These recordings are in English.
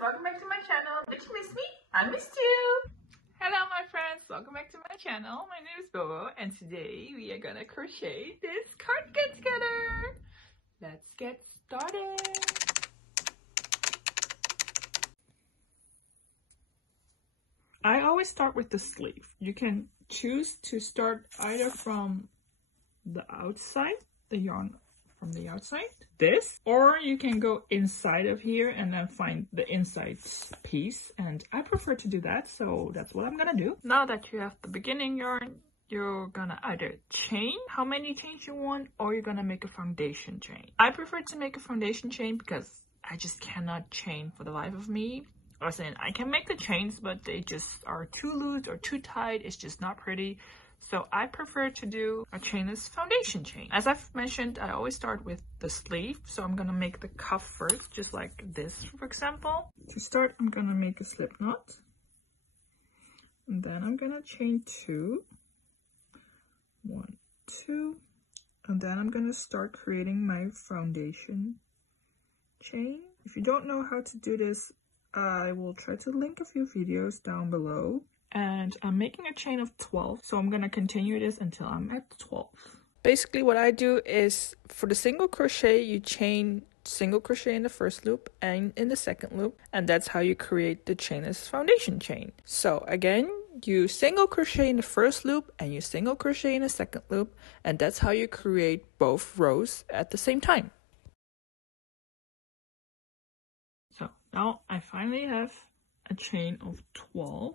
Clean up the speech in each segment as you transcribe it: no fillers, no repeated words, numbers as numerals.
welcome back to my channel. Did you miss me? I missed you. Hello my friends, welcome back to my channel. My name is Bobo and today we are gonna crochet this cardigan together. Let's get started. I always start with the sleeve. You can choose to start either from the outside, the yarn from the outside, this, or you can go inside of here and then find the inside piece, and I prefer to do that, so that's what I'm gonna do. Now that you have the beginning yarn, you're gonna either chain how many chains you want, or you're gonna make a foundation chain. I prefer to make a foundation chain because I just cannot chain for the life of me. As in, I can make the chains, but they just are too loose or too tight. It's just not pretty. So I prefer to do a chainless foundation chain. As I've mentioned, I always start with the sleeve. So I'm gonna make the cuff first, just like this, for example. To start, I'm gonna make a slip knot. And then I'm gonna chain 2. 1, 2. And then I'm gonna start creating my foundation chain. If you don't know how to do this, I will try to link a few videos down below. And I'm making a chain of 12, so I'm gonna continue this until I'm at 12. Basically what I do is, for the single crochet, you chain single crochet in the first loop and in the second loop, and that's how you create the chainless foundation chain. So again, you single crochet in the first loop and you single crochet in the second loop, and that's how you create both rows at the same time. So now I finally have a chain of 12.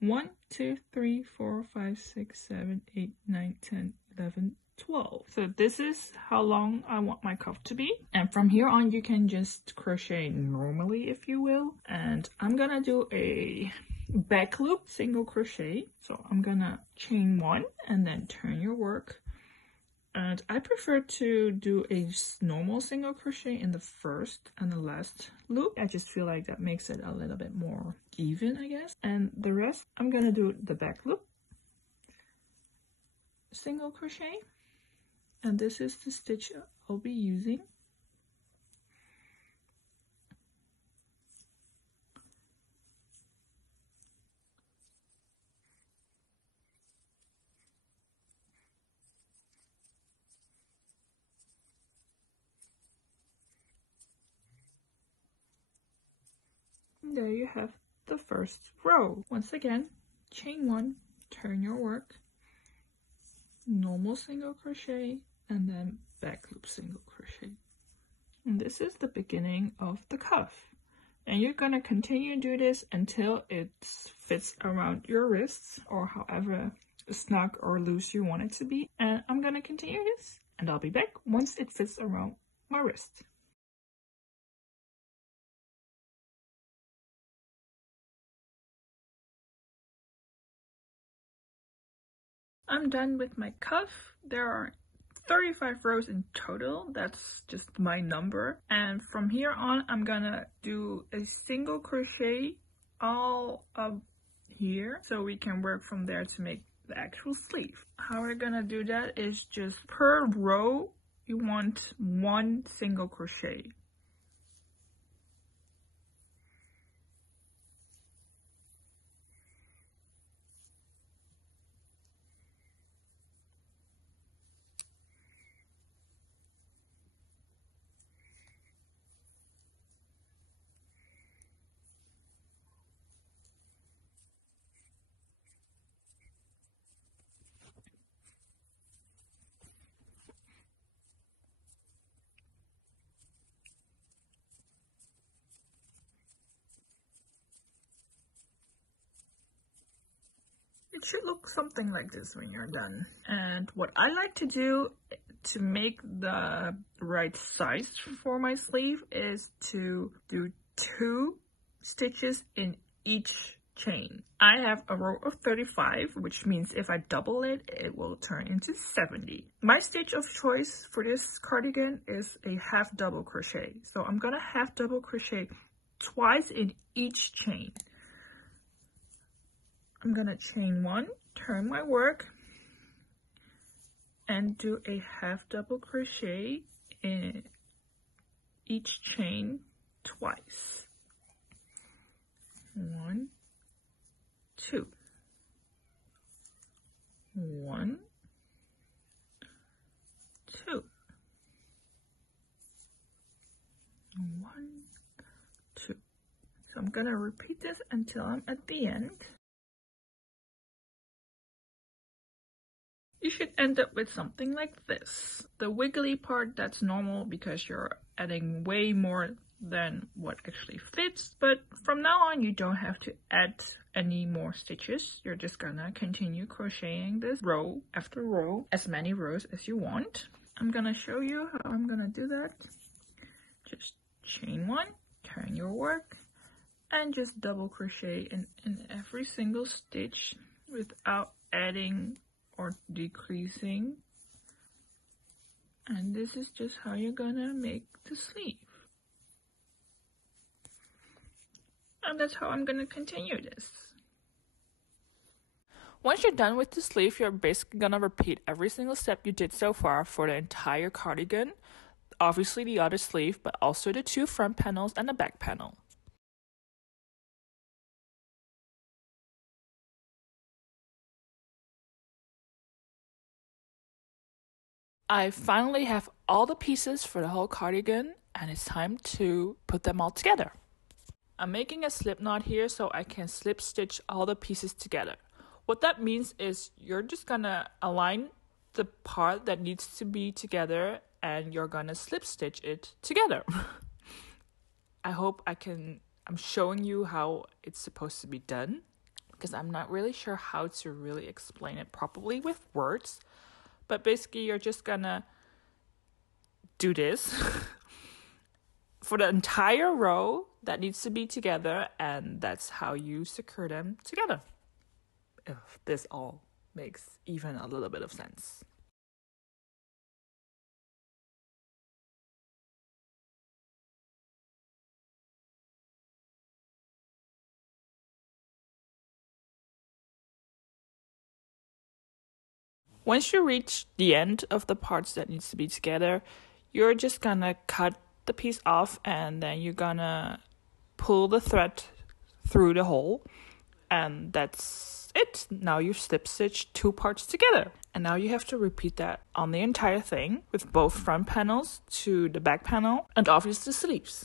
1, 2, 3, 4, 5, 6, 7, 8, 9, 10, 11, 12. So this is how long I want my cuff to be. And from here on, you can just crochet normally, if you will. And I'm gonna do a back loop single crochet. So I'm gonna chain 1 and then turn your work. And I prefer to do a normal single crochet in the first and the last loop. I just feel like that makes it a little bit more even, I guess. And the rest, I'm gonna do the back loop, single crochet, and this is the stitch I'll be using. There you have the first row. Once again, chain 1, turn your work, normal single crochet, and then back loop single crochet. And this is the beginning of the cuff. And you're gonna continue to do this until it fits around your wrists, or however snug or loose you want it to be. And I'm gonna continue this, and I'll be back once it fits around my wrist. I'm done with my cuff. There are 35 rows in total. That's just my number. And from here on, I'm gonna do a single crochet all up here, so we can work from there to make the actual sleeve. How we're gonna do that is just per row, you want 1 single crochet. It should look something like this when you're done. And what I like to do to make the right size for my sleeve is to do 2 stitches in each chain. I have a row of 35, which means if I double it, it will turn into 70. My stitch of choice for this cardigan is a half double crochet. So I'm gonna half double crochet twice in each chain. I'm gonna chain 1, turn my work, and do a half double crochet in each chain twice. 1, 2, 1, 2, 1, 2. So I'm gonna repeat this until I'm at the end. You should end up with something like this. The wiggly part, that's normal because you're adding way more than what actually fits. But from now on, you don't have to add any more stitches. You're just gonna continue crocheting this row after row, as many rows as you want. I'm gonna show you how I'm gonna do that. Just chain 1, turn your work, and just double crochet in every single stitch without adding or decreasing. And this is just how you're gonna make the sleeve. And that's how I'm gonna continue this. Once you're done with the sleeve, you're basically gonna repeat every single step you did so far for the entire cardigan. Obviously the other sleeve, but also the 2 front panels and the back panel. I finally have all the pieces for the whole cardigan, and it's time to put them all together. I'm making a slip knot here so I can slip stitch all the pieces together. What that means is you're just gonna align the part that needs to be together and you're gonna slip stitch it together. I hope I'm showing you how it's supposed to be done, because I'm not really sure how to really explain it properly with words. But basically, you're just gonna do this for the entire row that needs to be together, and that's how you secure them together. If this all makes even a little bit of sense. Once you reach the end of the parts that needs to be together, you're just gonna cut the piece off and then you're gonna pull the thread through the hole, and that's it. Now you've slip stitched 2 parts together. And now you have to repeat that on the entire thing with both front panels to the back panel and obviously the sleeves.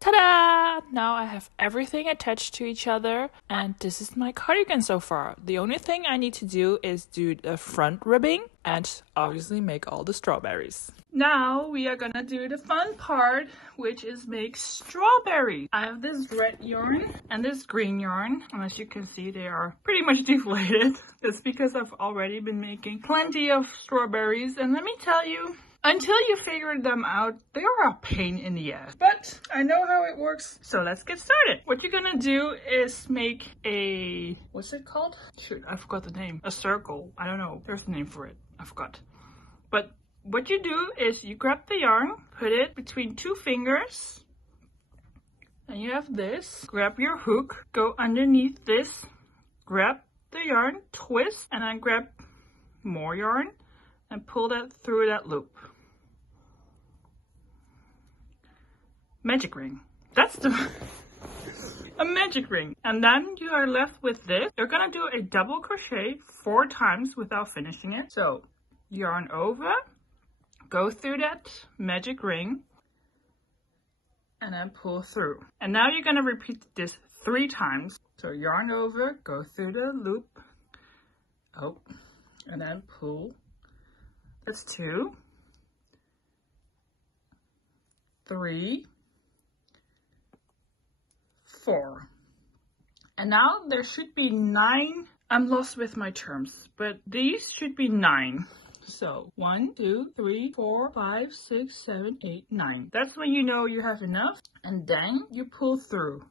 Ta-da! Now I have everything attached to each other, and this is my cardigan so far. The only thing I need to do is do the front ribbing and obviously make all the strawberries. Now we are gonna do the fun part, which is make strawberries. I have this red yarn and this green yarn, and as you can see they are pretty much deflated. It's because I've already been making plenty of strawberries, and let me tell you, until you figure them out, they are a pain in the ass. But I know how it works, so let's get started. What you're gonna do is make a, what's it called? Shoot, I forgot the name. A circle. I don't know. There's a name for it. I forgot. But what you do is you grab the yarn, put it between 2 fingers, and you have this. Grab your hook, go underneath this, grab the yarn, twist, and then grab more yarn and pull that through that loop. Magic ring. That's a magic ring. And then you are left with this. You're gonna do a double crochet 4 times without finishing it. So yarn over, go through that magic ring, and then pull through. And now you're gonna repeat this 3 times. So yarn over, go through the loop, oh, and then pull. That's 2, 3, 4. And now there should be 9. I'm lost with my terms, but these should be 9. So 1, 2, 3, 4, 5, 6, 7, 8, 9. That's when you know you have enough. And then you pull through.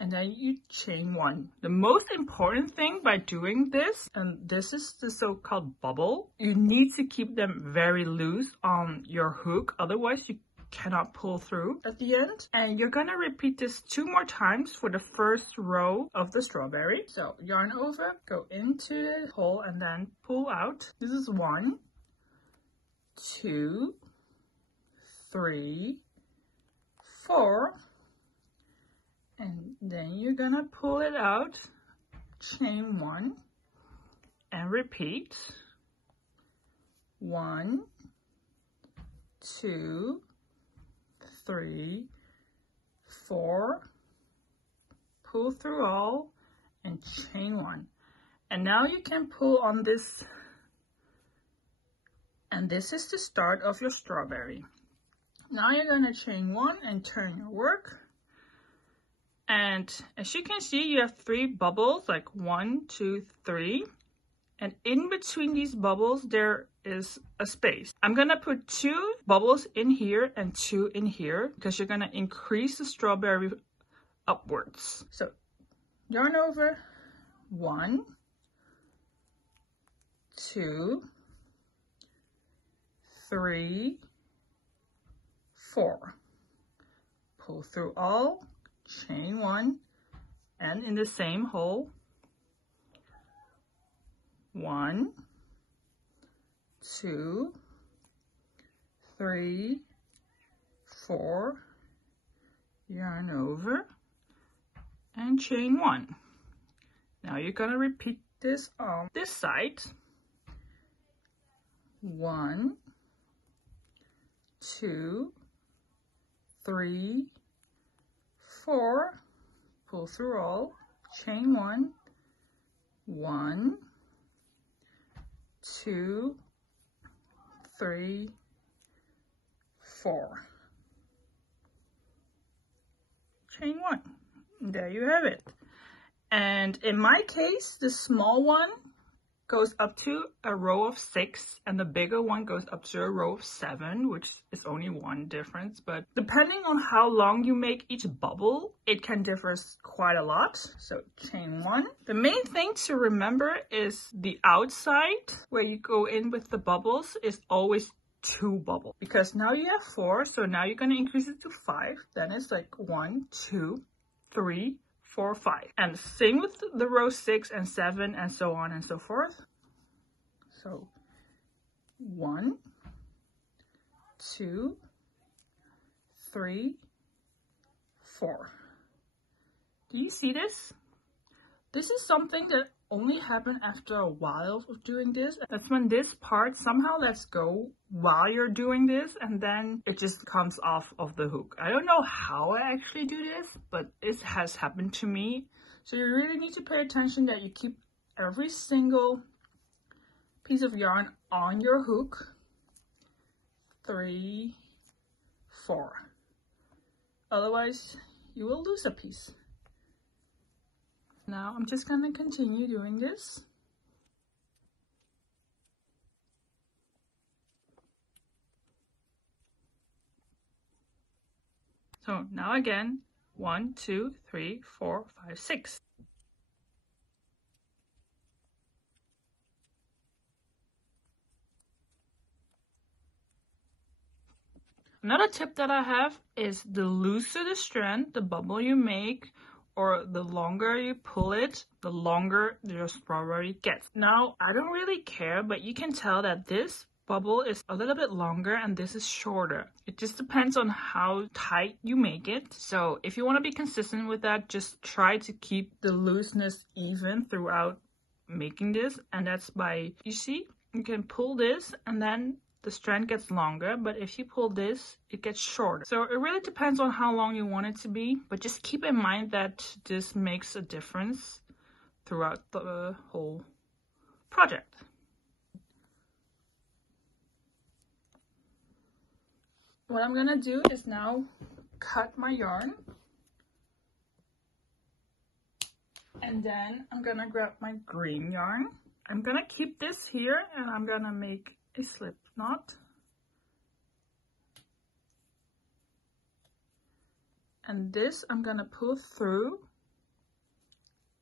And then you chain 1. The most important thing by doing this, and this is the so-called bubble, you need to keep them very loose on your hook, otherwise you cannot pull through at the end. And you're gonna repeat this 2 more times for the first row of the strawberry. So yarn over, go into the hole, and then pull out. This is 1, 2, 3, 4, Then you're gonna pull it out, chain 1, and repeat. 1, 2, 3, 4, pull through all, and chain 1. And now you can pull on this, and this is the start of your strawberry. Now you're gonna chain 1 and turn your work. And as you can see, you have 3 bubbles, like 1, 2, 3. And in between these bubbles, there is a space. I'm gonna put 2 bubbles in here and 2 in here because you're gonna increase the strawberry upwards. So yarn over 1, 2, 3, 4. Pull through all, chain 1, and in the same hole, 1, 2, 3, 4, yarn over, and chain 1. Now you're gonna repeat this on this side. 1, 2, 3, 4, pull through all, chain 1, 1, 2, 3, 4, chain 1. There you have it. And in my case, the small one goes up to a row of 6 and the bigger one goes up to a row of 7, which is only 1 difference. But depending on how long you make each bubble, it can differ quite a lot. So chain 1. The main thing to remember is the outside where you go in with the bubbles is always 2 bubbles, because now you have 4, so now you're going to increase it to 5. Then it's like 1, 2, 3, 4, 5. And same with the row 6 and 7 and so on and so forth. So 1, 2, 3, 4. Do you see this? This is something that only happened after a while of doing this. That's when this part somehow lets go while you're doing this, and then it just comes off of the hook. I don't know how I actually do this, but it has happened to me. So you really need to pay attention that you keep every single piece of yarn on your hook. 3, 4. Otherwise, you will lose a piece. Now I'm just going to continue doing this. So now again, 1, 2, 3, 4, 5, 6. Another tip that I have is the looser the strand, the bubble you make, or the longer you pull it, the longer your strawberry gets. Now, I don't really care, but you can tell that this bubble is a little bit longer and this is shorter. It just depends on how tight you make it. So if you want to be consistent with that, just try to keep the looseness even throughout making this. And that's by, you see, you can pull this and then the strand gets longer, but if you pull this, it gets shorter. So it really depends on how long you want it to be, but just keep in mind that this makes a difference throughout the whole project. What I'm gonna do is now cut my yarn, and then I'm gonna grab my green yarn. I'm gonna keep this here and I'm gonna make a slip knot, and this I'm gonna pull through,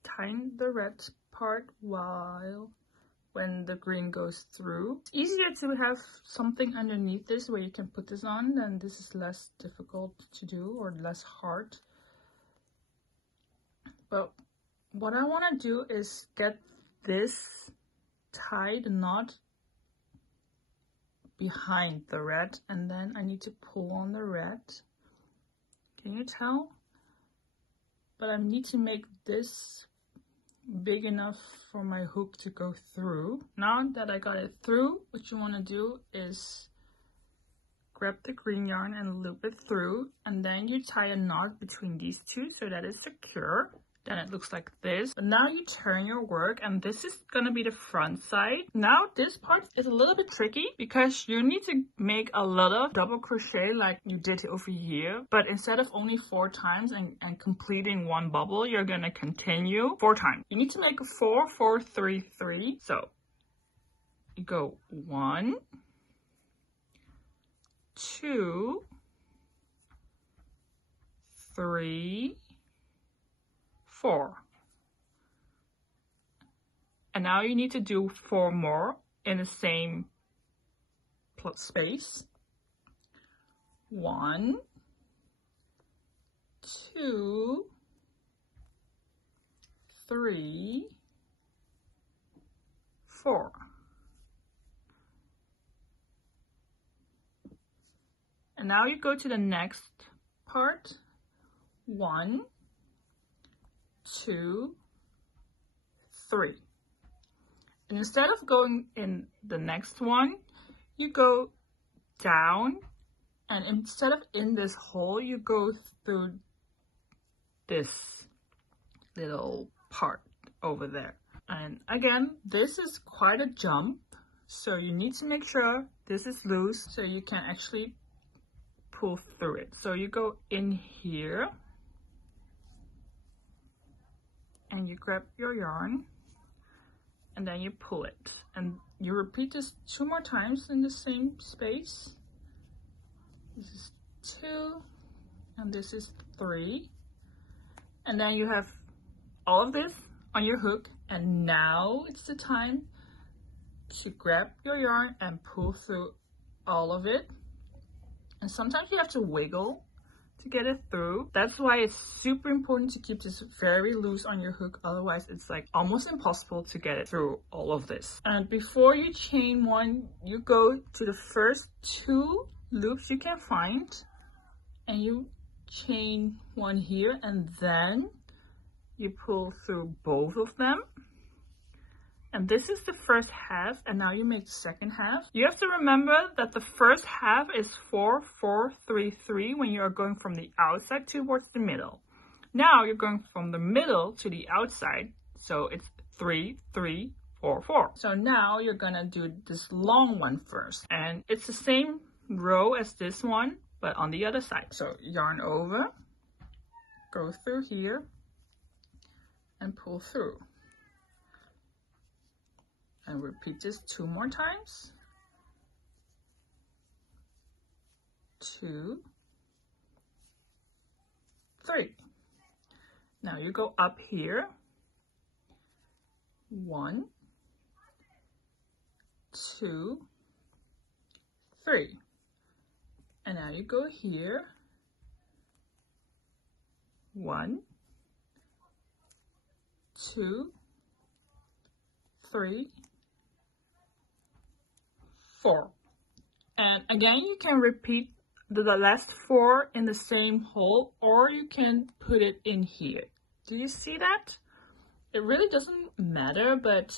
tying the red part when the green goes through. It's easier to have something underneath this where you can put this on, and this is less difficult to do or less hard. But what I want to do is get this tied knot behind the red, and then I need to pull on the red. Can you tell? but I need to make this big enough for my hook to go through. Now that I got it through, what you want to do is grab the green yarn and loop it through, and then you tie a knot between these two so that it's secure. Then it looks like this. But now you turn your work, and this is gonna be the front side. Now this part is a little bit tricky because you need to make a lot of double crochet like you did over here. But instead of only 4 times and completing one bubble, you're gonna continue 4 times. You need to make a 4, 4, 3, 3. So you go 1, 2, 3, 4. And now you need to do 4 more in the same space. 1, 2, 3, 4. And now you go to the next part. 1, 2, 3. And instead of going in the next one, you go down, and instead of in this hole, you go through this little part over there. And again, this is quite a jump, so you need to make sure this is loose so you can actually pull through it. So you go in here and you grab your yarn, and then you pull it, and you repeat this 2 more times in the same space. This is 2 and this is 3, and then you have all of this on your hook, and now it's the time to grab your yarn and pull through all of it. And sometimes you have to wiggle to get it through. That's why it's super important to keep this very loose on your hook, otherwise it's like almost impossible to get it through all of this. And before you chain one, you go to the first 2 loops you can find, and you chain one here, and then you pull through both of them. And this is the first half, and now you make the second half. You have to remember that the first half is 4, 4, 3, 3 when you are going from the outside towards the middle. Now you're going from the middle to the outside, so it's 3, 3, 4, 4. So now you're gonna do this long one first, and it's the same row as this one, but on the other side. So yarn over, go through here, and pull through. And repeat this 2 more times. 2, 3. Now you go up here. 1, 2, 3. And now you go here. 1, 2, 3, 4. And again, you can repeat the last 4 in the same hole, or you can put it in here. Do you see that? It really doesn't matter, but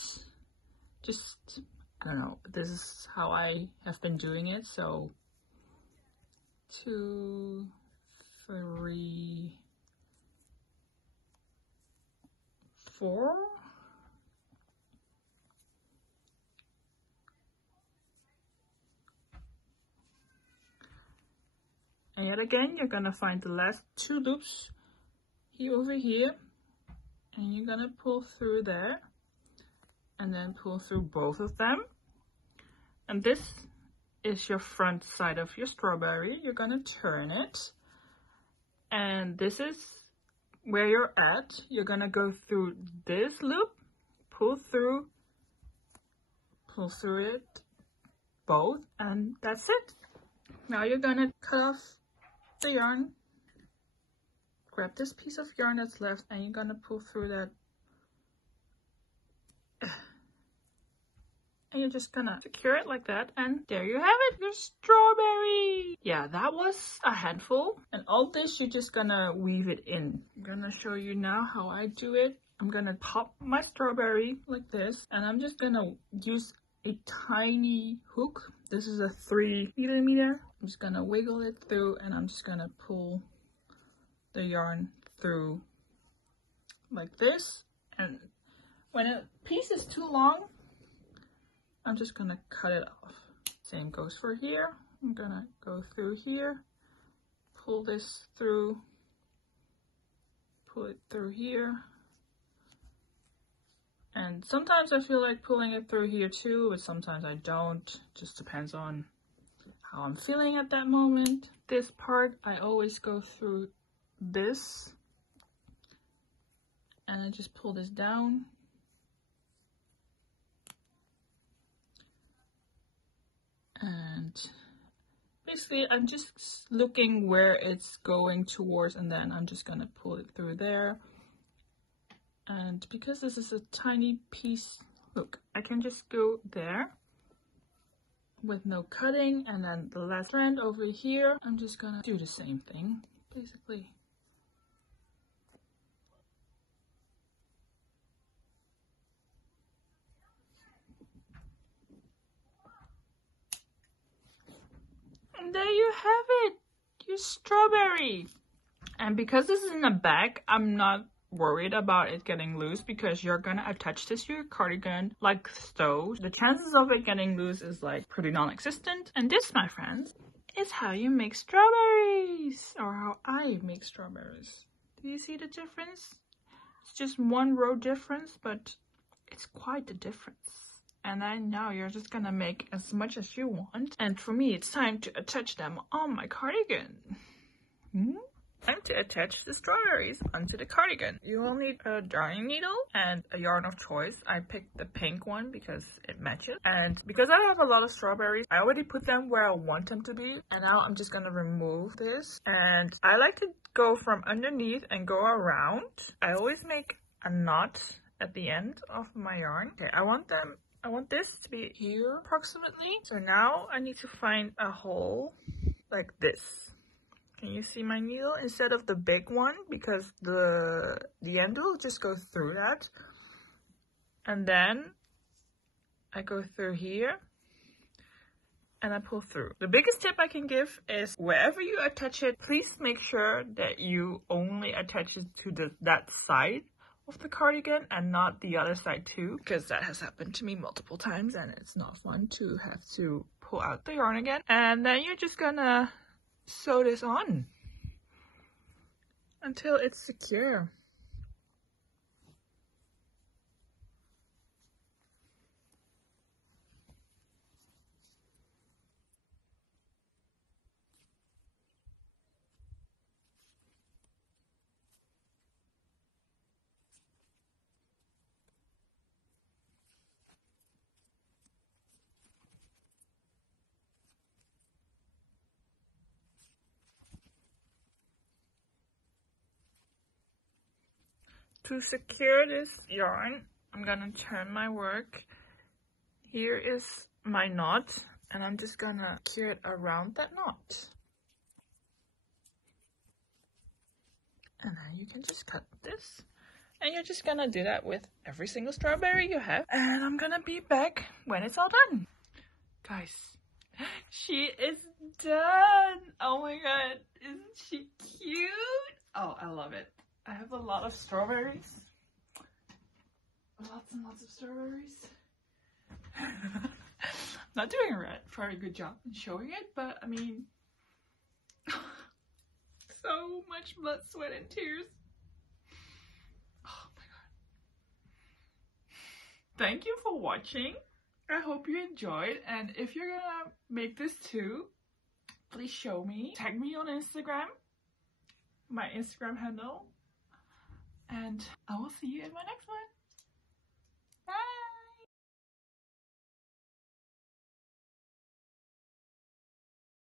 just, I don't know, this is how I have been doing it. So 2, 3, 4. And yet again, you're gonna find the last 2 loops here over here, and you're gonna pull through there, and then pull through both of them. And this is your front side of your strawberry. You're gonna turn it, and this is where you're at. You're gonna go through this loop, pull through it both, and that's it. Now you're gonna cut off the yarn, grab this piece of yarn that's left, and you're gonna pull through that, and you're just gonna secure it like that, and there you have it, your strawberry. Yeah, that was a handful, and And all this, you're just gonna weave it in. I'm gonna show you now how I do it. I'm gonna pop my strawberry like this, and I'm just gonna use a tiny hook. This is a 3mm. I'm just gonna wiggle it through, and I'm just gonna pull the yarn through like this. And when a piece is too long, I'm just gonna cut it off. Same goes for here. I'm gonna go through here, pull this through, pull it through here. And sometimes I feel like pulling it through here too, but sometimes I don't. Just depends on how I'm feeling at that moment. This part, I always go through this, and I just pull this down. And basically I'm just looking where it's going towards, and then I'm just gonna pull it through there. And because this is a tiny piece, look, I can just go there with no cutting, and then the last strand over here, I'm just gonna do the same thing, basically. And there you have it, your strawberry. And because this is in a bag, I'm not worried about it getting loose, because you're gonna attach this to your cardigan like so. The chances of it getting loose is like pretty non-existent. And this, my friends, is how you make strawberries, or how I make strawberries. Do you see the difference? It's just one row difference, but it's quite a difference. And then now you're just gonna make as much as you want. And for me, it's time to attach them on my cardigan. Time to attach the strawberries onto the cardigan. You will need a darning needle and a yarn of choice. I picked the pink one because it matches. And because I have a lot of strawberries, I already put them where I want them to be. And now I'm just gonna remove this. And I like to go from underneath and go around. I always make a knot at the end of my yarn. Okay, I want this to be here approximately. So now I need to find a hole like this. Can you see my needle instead of the big one? Because the end will just go through that. And then I go through here and I pull through. The biggest tip I can give is wherever you attach it, please make sure that you only attach it to that side of the cardigan and not the other side too, because that has happened to me multiple times and it's not fun to have to pull out the yarn again. And then you're just gonna sew this on until it's secure. To secure this yarn, I'm gonna turn my work. Here is my knot, and I'm just gonna secure it around that knot. And then you can just cut this. And you're just gonna do that with every single strawberry you have. And I'm gonna be back when it's all done. Guys, she is done! Oh my god, isn't she cute? Oh, I love it. I have a lot of strawberries. Lots and lots of strawberries. Not doing a very good job in showing it, but I mean, so much blood, sweat, and tears. Oh my god. Thank you for watching. I hope you enjoyed, and if you're gonna make this too, please show me. Tag me on Instagram, my Instagram handle. And I will see you in my next one.